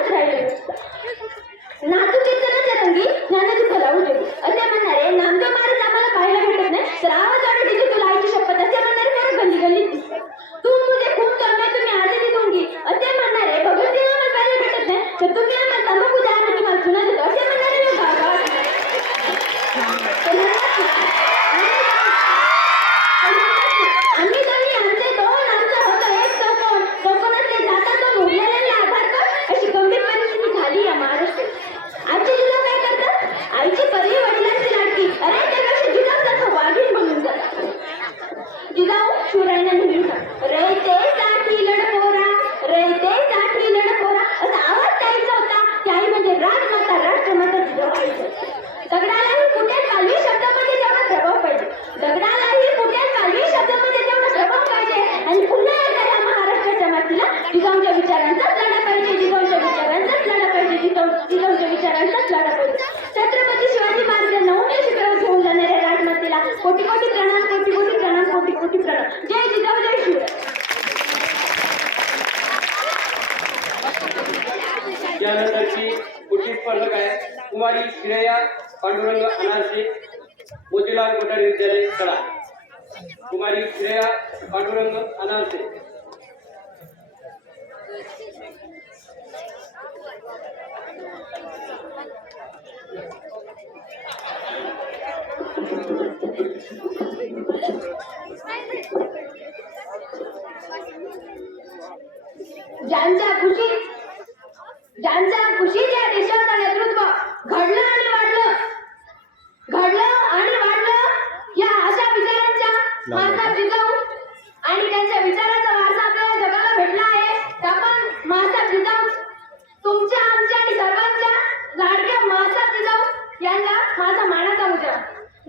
नामच राहिले नातूचे चरणाच्या रंगी ज्ञानाची फला उजळली असे म्हणणारे नामदेव महाराज आम्हाला पाहायला भेटत नाही तर आवाज आडीची तुला आईची शपथ असे म्हणणारे फार गल्ली गल्ली दिसते तू मुझे खूप कमी तुम्ही आजही दूंगी असे म्हणणारे भगवती आम्हाला पाहायला भेटत नाही तर तुम्ही आम्हाला तंबाखू द्या आणि तुम्हाला सुना देतो असे म्हणणारे मी गावात आम्ही दोन्ही आमचे दोन आमचं होतं एक चौकोन चौकोनातले जातात दोन उरलेले आधार कर अशी गंभीर परिस्थिती झाली या महाराष्ट्रात आजचे जिजाऊ काय करतात आईची पदवी वडिलांची लाडकी अरे त्यापेक्षा जिजाऊ जातो वाघीण म्हणून जातात जिजाऊ शिवरायांना नेहमी सांग रयते साठी लढपोरा रयते साठी लढपोरा असा आवाज द्यायचा होता की आई म्हणजे राजमाता राष्ट्रमाता जिजाऊ पाहिजे दगडालाही कुठे कालवी शब्दामध्ये तेवढा प्रभाव पाहिजे दगडालाही कुठे कालवी शब्दामध्ये तेवढा प्रभाव पाहिजे आणि पुन्हा एकदा या महाराष्ट्राच्या मातीला जिजाऊंच्या विचारांचाच लढा पाहिजे जिजाऊंच्या विचारांचाच लढा पाहिजे जिजाऊंच्या विचारांचाच लढा पाहिजे छत्रपती शिवाजी महाराजांना उन्हे शिखरावर घेऊन जाणाऱ्या राजमातेला कोटी कोटी प्रणाम कोटी कोटी प्रणाम कोटी कोटी प्रणाम जय जिजाऊ जय शिवराय यानंतरची पुढची स्पर्धक आहे कुमारी श्रेया पांडुरंग अनारसे मोतीलाल कोठारी विद्यालय कडा कुमारी श्रेया पांडुरंग अनारसे ज्यांच्या खुशीत या देशाचं नेतृत्व घडलं आणि वाढलं या अशा विचारांच्या माता जिजाऊ आणि त्यांच्या